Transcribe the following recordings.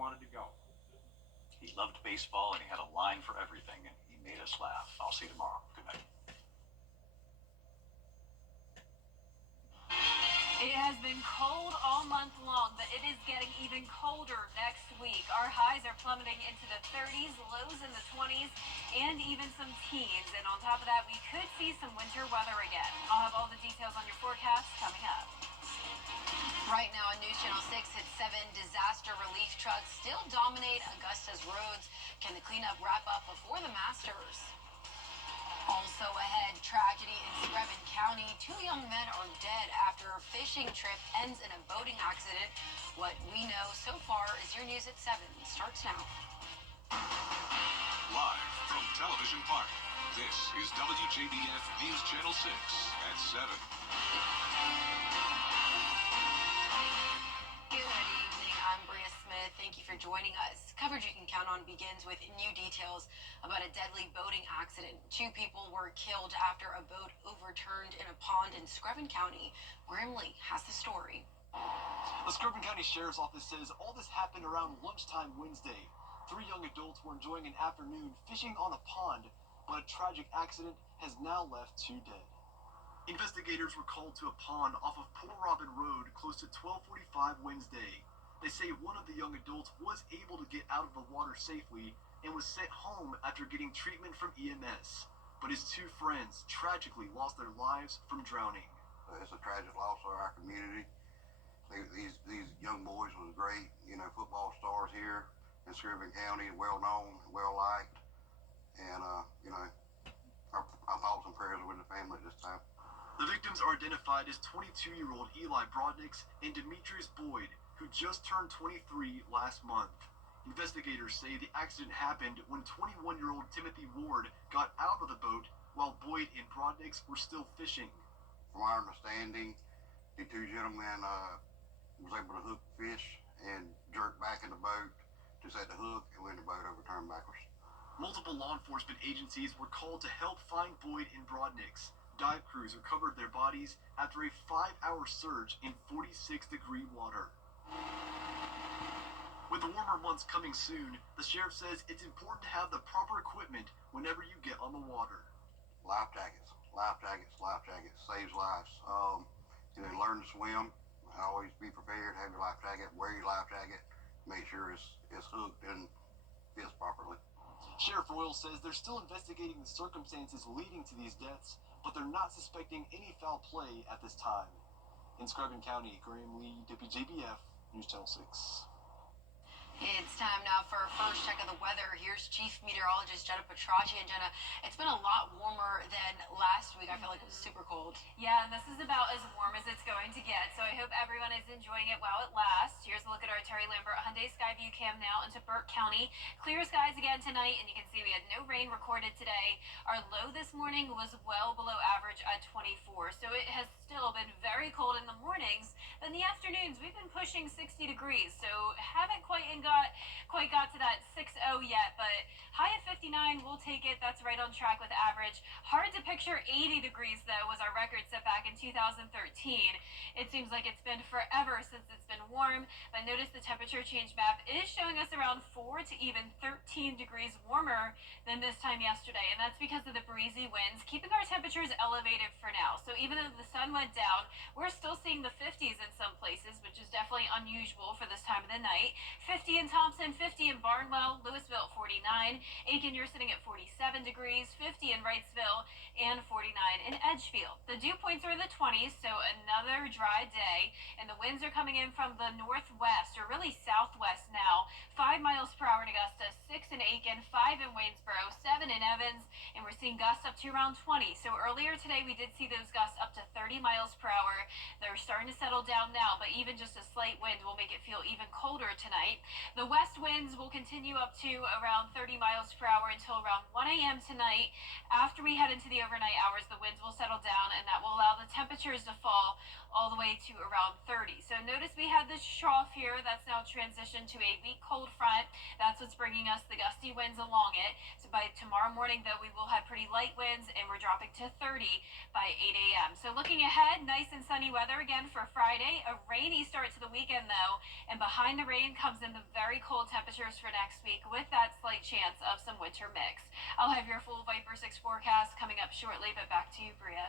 wanted to go. He loved baseball and he had a line for everything, and he made us laugh. I'll see you tomorrow. Good night. It has been cold all month long, but it is getting even colder next week. Our highs are plummeting into the 30s, lows in the 20s, and even some teens. And on top of that, we could see some winter weather again. I'll have all the details on your forecast coming up. Right now on News Channel 6 at 7, disaster relief trucks still dominate Augusta's roads. Can the cleanup wrap up before the Masters? Also ahead, tragedy in Screven County. 2 young men are dead after a fishing trip ends in a boating accident. What we know so far is your News at 7 starts now. Live from Television Park, this is WJBF News Channel 6 at 7. Thank you for joining us. Coverage you can count on begins with new details about a deadly boating accident. 2 people were killed after a boat overturned in a pond in Screven County. Grimley has the story. The Screven County Sheriff's Office says all this happened around lunchtime Wednesday. 3 young adults were enjoying an afternoon fishing on a pond, but a tragic accident has now left 2 dead. Investigators were called to a pond off of Port Robin Road close to 12:45 Wednesday. They say one of the young adults was able to get out of the water safely and was sent home after getting treatment from EMS. But his 2 friends tragically lost their lives from drowning. It's a tragic loss for our community. These young boys was great, football stars here in Screven County, well known, well liked. And, our thoughts and prayers are with the family at this time. The victims are identified as 22-year-old Eli Brodnix and Demetrius Boyd, who just turned 23 last month. Investigators say the accident happened when 21-year-old Timothy Ward got out of the boat while Boyd and Brodnix were still fishing. From our understanding, the 2 gentlemen was able to hook fish and jerk back in the boat to set the hook, and when the boat overturned backwards. Multiple law enforcement agencies were called to help find Boyd and Brodnix. Dive crews recovered their bodies after a 5-hour search in 46-degree water. With the warmer months coming soon, the sheriff says it's important to have the proper equipment whenever you get on the water. Life jackets saves lives. Learn to swim. Always be prepared. Have your life jacket. Wear your life jacket. Make sure it's hooked and fits properly. Sheriff Royal says they're still investigating the circumstances leading to these deaths, but they're not suspecting any foul play at this time. In Screven County, Graham Lee, WJBF, News Channel 6. It's time now for our first check of the weather. Here's Chief Meteorologist Jenna Petracci. And Jenna, it's been a lot warmer than last week. I feel like it was super cold. Yeah, and this is about as warm as it's going to get, so I hope everyone is enjoying it while it lasts. Here's a look at our Terry Lambert Hyundai Skyview cam now into Burke County. Clear skies again tonight, and you can see we had no rain recorded today. Our low this morning was well below average at 24, so it has still been very cold in the mornings. But in the afternoons, we've been pushing 60 degrees, so haven't quite got to that 60 yet, but high at 59, we'll take it. That's right on track with average. Hard to picture 80 degrees, though, was our record set back in 2013. It seems like it's been forever since it's been warm, but notice the temperature change map is showing us around 4 to even 13 degrees warmer than this time yesterday, and that's because of the breezy winds, keeping our temperatures elevated for now. So even though the sun went down, we're still seeing the 50s in some places, which is definitely unusual for this time of the night. 50 in Thompson, 50 in Barnwell, Louisville at 49. Aiken, you're sitting at 47 degrees, 50 in Wrightsville, and 49 in Edgefield. The dew points are in the 20s, so another dry day, and the winds are coming in from the northwest, or really southwest now. 5 miles per hour in Augusta, 6 in Aiken, 5 in Waynesboro, 7 in Evans, and we're seeing gusts up to around 20. So earlier today, we did see those gusts up to 30 miles per hour. They're starting to settle down now, but even just a slight wind will make it feel even colder tonight. The west winds will continue up to around 30 miles per hour until around 1 a.m. tonight. After we head into the overnight hours, the winds will settle down, and that will allow the temperatures to fall all the way to around 30. So notice we had this trough here that's now transitioned to a weak cold front. That's what's bringing us the gusty winds along it. So by tomorrow morning, though, we will have pretty light winds, and we're dropping to 30 by 8 a.m. So looking ahead, nice and sunny weather again for Friday. A rainy start to the weekend, though, and behind the rain comes in the very cold temperatures for next week with that slight chance of some winter mix. I'll have your full Viper 6 forecast coming up shortly, but back to you, Bria.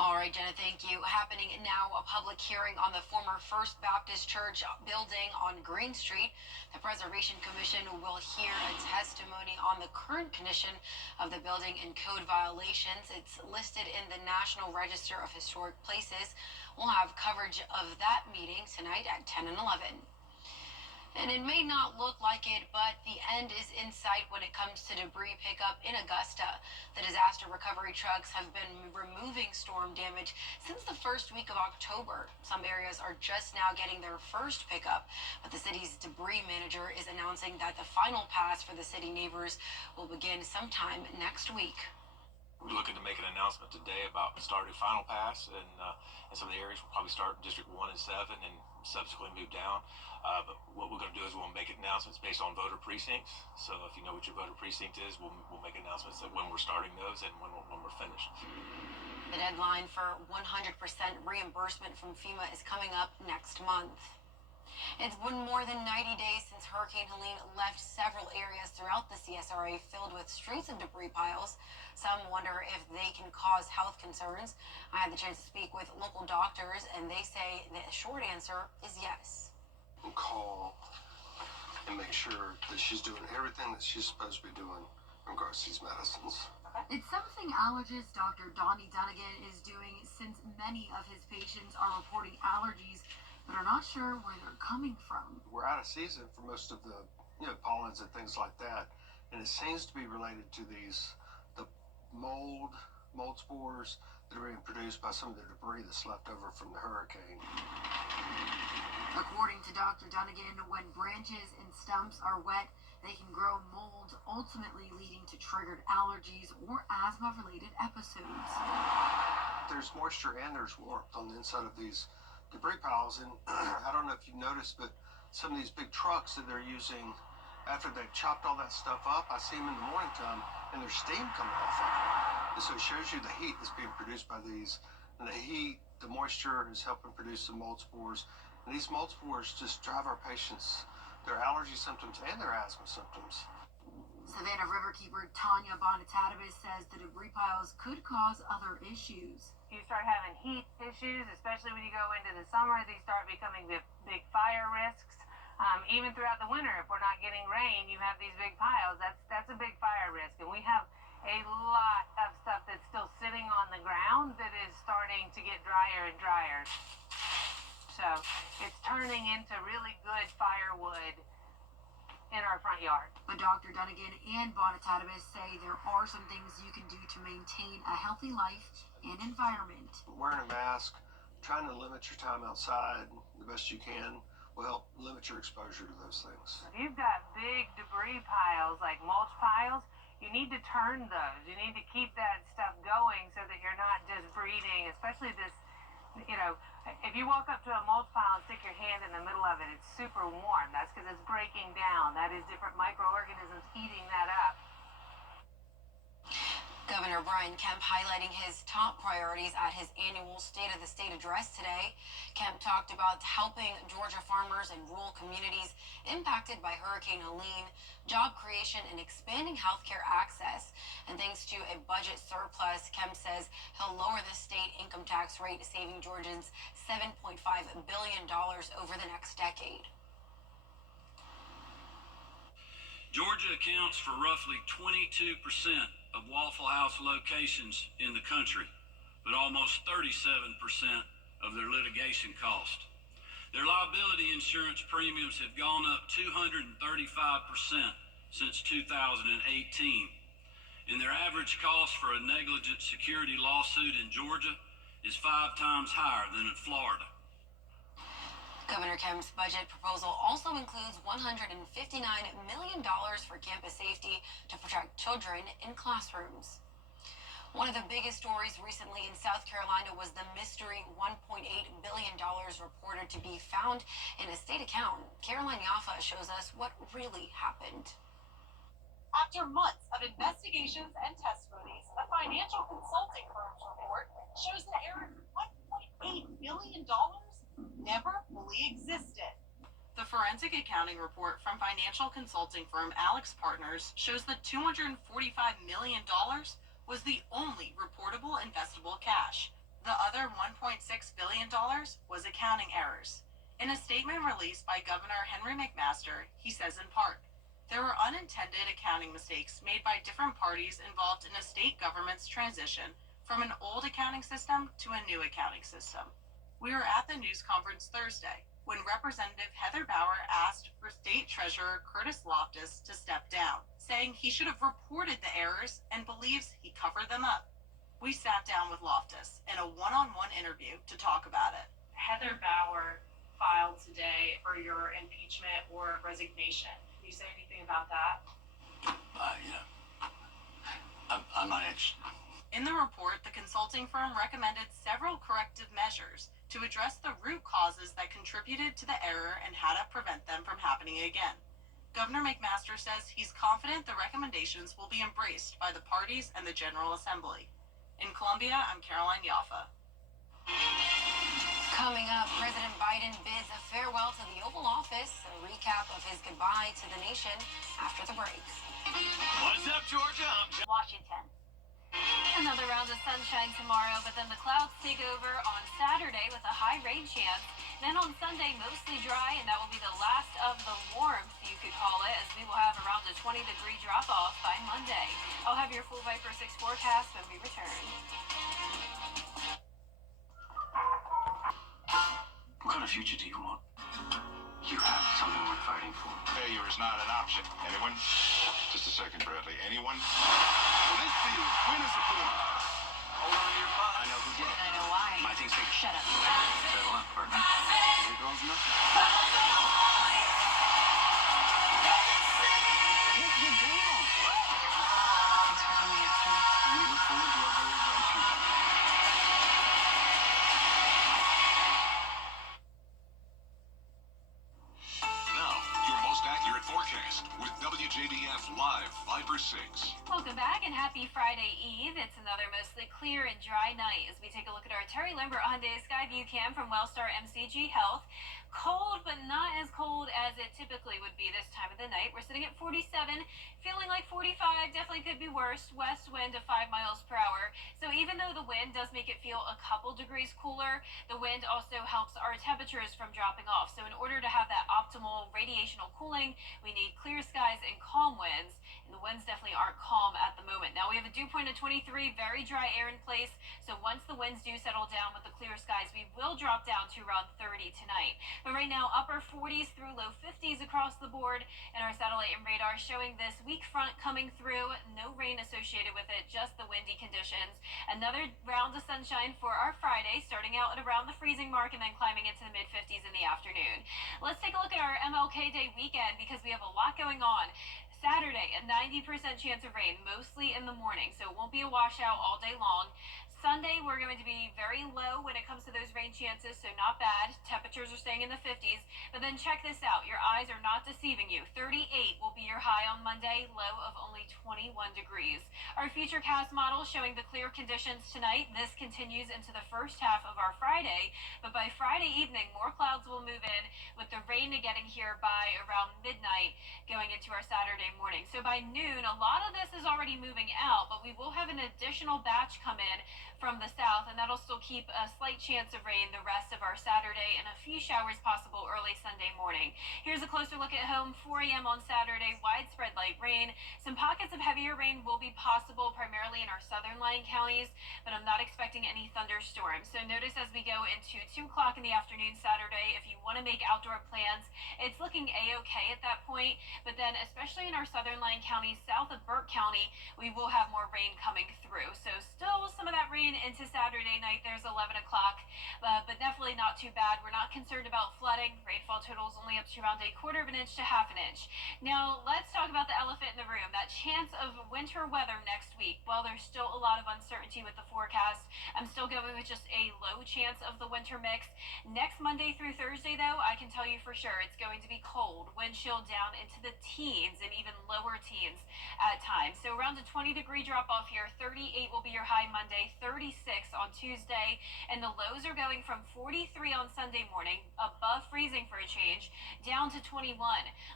All right, Jenna, thank you. Happening now, a public hearing on the former First Baptist Church building on Green Street. The Preservation Commission will hear a testimony on the current condition of the building and code violations. It's listed in the National Register of Historic Places. We'll have coverage of that meeting tonight at 10 and 11. And it may not look like it, but the end is in sight when it comes to debris pickup in Augusta. The disaster recovery trucks have been removing storm damage since the first week of October. Some areas are just now getting their first pickup, but the city's debris manager is announcing that the final pass for the city neighbors will begin sometime next week. We're looking to make an announcement today about starting final pass, and some of the areas will probably start District 1 and 7 and subsequently move down. But what we're going to do is we'll make announcements based on voter precincts. So if you know what your voter precinct is, we'll make announcements that when we're starting those and when we're finished. The deadline for 100% reimbursement from FEMA is coming up next month. It's been more than 90 days since Hurricane Helene left several areas throughout the CSRA filled with streets and debris piles. Some wonder if they can cause health concerns. I had the chance to speak with local doctors, and they say the short answer is yes. Call and make sure that she's doing everything that she's supposed to be doing in regards to these medicines. It's something allergist Dr. Donnie Dunnigan is doing since many of his patients are reporting allergies but are not sure where they're coming from. We're out of season for most of the pollens and things like that, and it seems to be related to the mold spores that are being produced by some of the debris that's left over from the hurricane. According to Dr. Dunnigan, when branches and stumps are wet, they can grow mold, ultimately leading to triggered allergies or asthma-related episodes. There's moisture and there's warmth on the inside of these debris piles, and I don't know if you've noticed, but some of these big trucks that they're using, after they've chopped all that stuff up, I see them in the morning time, and there's steam coming off of them. And so it shows you the heat that's being produced by these. And the heat, the moisture is helping produce the mold spores. And these mold spores just drive our patients, their allergy symptoms and their asthma symptoms. Savannah Riverkeeper Tanya Bonatadabis says the debris piles could cause other issues. You start having heat issues, especially when you go into the summer. These start becoming big fire risks. Even throughout the winter, if we're not getting rain, you have these big piles. That's a big fire risk. And we have a lot of stuff that's still sitting on the ground that is starting to get drier and drier. So it's turning into really good firewood in our front yard. But Dr. Dunnigan and Bonatadabis say there are some things you can do to maintain a healthy life and environment. Wearing a mask, trying to limit your time outside the best you can will help limit your exposure to those things. If you've got big debris piles, like mulch piles, you need to turn those. You need to keep that stuff going so that you're not just breeding, especially this, if you walk up to a mulch pile and stick your hand in the middle of it, it's super warm. That's because it's breaking down. That is different microorganisms eating that up. Governor Brian Kemp highlighting his top priorities at his annual State of the State address today. Kemp talked about helping Georgia farmers and rural communities impacted by Hurricane Helene, job creation, and expanding healthcare access. And thanks to a budget surplus, Kemp says he'll lower the state income tax rate, saving Georgians $7.5 billion over the next decade. Georgia accounts for roughly 22% of Waffle House locations in the country, but almost 37% of their litigation cost. Their liability insurance premiums have gone up 235% since 2018, and their average cost for a negligent security lawsuit in Georgia is 5 times higher than in Florida. Governor Kemp's budget proposal also includes $159 million for campus safety to protect children in classrooms. One of the biggest stories recently in South Carolina was the mystery $1.8 billion reported to be found in a state account. Caroline Yaffa shows us what really happened. After months of investigations and testimonies, a financial consulting firm's report shows that Aaron's $1.8 billion never fully existed. The forensic accounting report from financial consulting firm Alex Partners shows that $245 million was the only reportable investable cash. The other $1.6 billion was accounting errors. In a statement released by Governor Henry McMaster, he says in part, there were unintended accounting mistakes made by different parties involved in a state government's transition from an old accounting system to a new accounting system. We were at the news conference Thursday when Representative Heather Bauer asked for State Treasurer Curtis Loftus to step down, saying he should have reported the errors and believes he covered them up. We sat down with Loftus in a one-on-one interview to talk about it. Heather Bauer filed today for your impeachment or resignation. Can you say anything about that? I'm not interested. In the report, the consulting firm recommended several corrective measures to address the root causes that contributed to the error and how to prevent them from happening again. Governor McMaster says he's confident the recommendations will be embraced by the parties and the General Assembly. In Columbia, I'm Caroline Yaffa. Coming up, President Biden bids a farewell to the Oval Office, a recap of his goodbye to the nation after the break. What's up, Georgia? Washington. Another round of sunshine tomorrow, but then the clouds take over on Saturday with a high rain chance. Then on Sunday, mostly dry, and that will be the last of the warmth, you could call it, as we will have around a 20-degree drop-off by Monday. I'll have your full Viper 6 forecast when we return. What kind of future do you want? You have something worth fighting for. Failure is not an option. Anyone? Just a second, Bradley. Anyone? For this field, winners are put. Hold on to your butt. I know who did it. I know why. My thing's bigger. Shut up. Settle up, partner. Here goes nothing. Get you down. Thanks for coming after me. We look forward to our very bright future. Now, your most accurate forecast with WJBF Live Viper 6. Welcome back and happy Friday Eve. It's another mostly clear and dry night as we take a look at our Terry Lambert Hyundai Skyview Cam from Wellstar MCG Health. Cold, but not as cold as it typically would be this time of the night. We're sitting at 47, feeling like 45. Definitely could be worse. West wind of 5 miles per hour. So even though the wind does make it feel a couple degrees cooler, the wind also helps our temperatures from dropping off. So in order to have that optimal radiational cooling, we need clear skies and calm winds. And the winds definitely aren't calm at the moment. Now we have a dew point of 23, very dry air in place. So once the winds do settle down with the clear skies, we will drop down to around 30 tonight. But right now, upper 40s through low 50s across the board. And our satellite and radar showing this weak front coming through. No rain associated with it, just the windy conditions. Another round of sunshine for our Friday, starting out at around the freezing mark and then climbing into the mid-50s in the afternoon. Let's take a look at our MLK Day weekend because we have a lot going on. Saturday, a 90% chance of rain, mostly in the morning, so it won't be a washout all day long. Sunday, we're going to be very low when it comes to those rain chances, so not bad. Temperatures are staying in the 50s. But then check this out. Your eyes are not deceiving you. 38 will be your high on Monday, low of only 21 degrees. Our futurecast model showing the clear conditions tonight. This continues into the first half of our Friday, but by Friday evening, more clouds will move in with the rain getting here by around midnight going into our Saturday morning. So by noon, a lot of this is already moving out, but we will have an additional batch come in from the south, and that'll still keep a slight chance of rain the rest of our Saturday and a few showers possible early Sunday morning. Here's a closer look at home. 4 a.m. on Saturday, widespread light rain. Some pockets of heavier rain will be possible primarily in our southern lying counties, but I'm not expecting any thunderstorms. So notice as we go into 2 o'clock in the afternoon Saturday, if you want to make outdoor plans, it's looking a-okay at that point, but then especially in our southern lying counties south of Burke County, we will have more rain coming through. So still some of that rain rain into Saturday night. There's 11 o'clock, but definitely not too bad. We're not concerned about flooding. Rainfall totals only up to around a quarter of an inch to half an inch. Now, let's talk about the elephant in the room, that chance of winter weather next week. While there's still a lot of uncertainty with the forecast, I'm still going with just a low chance of the winter mix. Next Monday through Thursday, though, I can tell you for sure it's going to be cold. Wind chill down into the teens and even lower teens at times. So around a 20-degree drop off here. 38 will be your high Monday, 36 on Tuesday, and the lows are going from 43 on Sunday morning, above freezing for a change, down to 21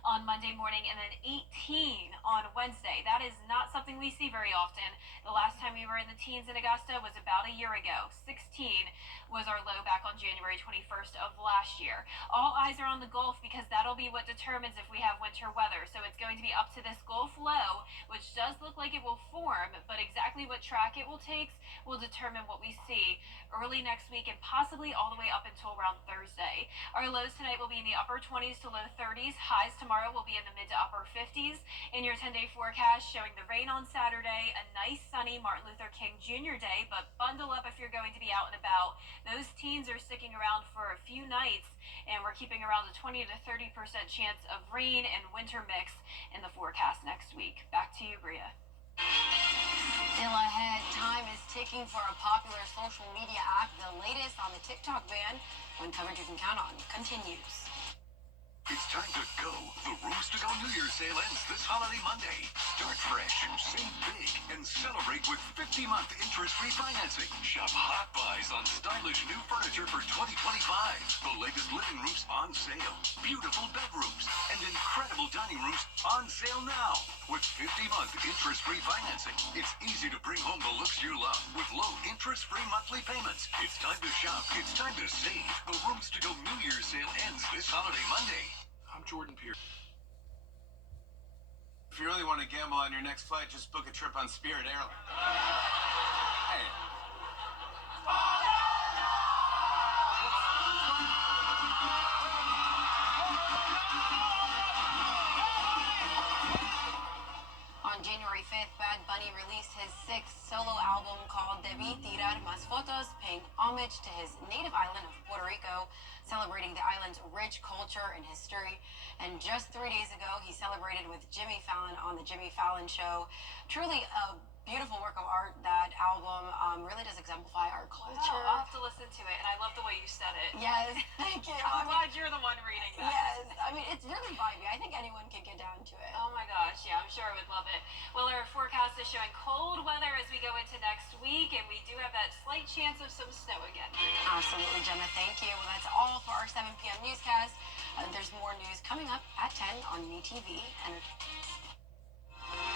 on Monday morning, and then 18 on Wednesday. That is not something we see very often. The last time we were in the teens in Augusta was about a year ago. 16 was our low back on January 21st of last year. All eyes are on the Gulf because that'll be what determines if we have winter weather. So it's going to be up to this Gulf low, which does look like it will form, but exactly what track it will take will determine what we see early next week and possibly all the way up until around Thursday. Our lows tonight will be in the upper 20s to low 30s. Highs tomorrow will be in the mid to upper 50s. In your 10-day forecast, showing the rain on Saturday, a nice sunny Martin Luther King Jr. Day, but bundle up if you're going to be out and about. Those teens are sticking around for a few nights, and we're keeping around a 20 to 30% chance of rain and winter mix in the forecast next week. Back to you, Bria. Still ahead, time is ticking for a popular social media app. The latest on the TikTok ban, when coverage you can count on, continues. It's time to go. The Rooms to Go New Year's sale ends this holiday Monday. Start fresh, save big, and celebrate with 50-month interest-free financing. Shop hot buys on stylish new furniture for 2025. The latest living rooms on sale. Beautiful bedrooms and incredible dining rooms on sale now. With 50-month interest-free financing, it's easy to bring home the looks you love with low interest-free monthly payments. It's time to shop. It's time to save. The Rooms to Go New Year's sale ends this holiday Monday. I'm Jordan Pierce. If you really want to gamble on your next flight, just book a trip on Spirit Airlines. Hey. On January 5th, Bad Bunny released his 6th solo album called Debí Tirar Más Fotos, paying homage to his native island of Puerto Rico, celebrating the island's rich culture and history. And just 3 days ago, he celebrated with Jimmy Fallon on The Jimmy Fallon Show. Truly a beautiful work of art. That album really does exemplify our culture. Wow, I'll have to listen to it, and I love the way you said it. Yes, thank you. I'm glad you're the one reading that. Yes, I mean, it's really vibey. I think anyone can get down to it. Oh my gosh, yeah, I'm sure I would love it. Well, our forecast is showing cold weather as we go into next week, and we do have that slight chance of some snow again. Absolutely, Jenna, thank you. Well, that's all for our 7 p.m. newscast. There's more news coming up at 10 on MeTV Entertainment.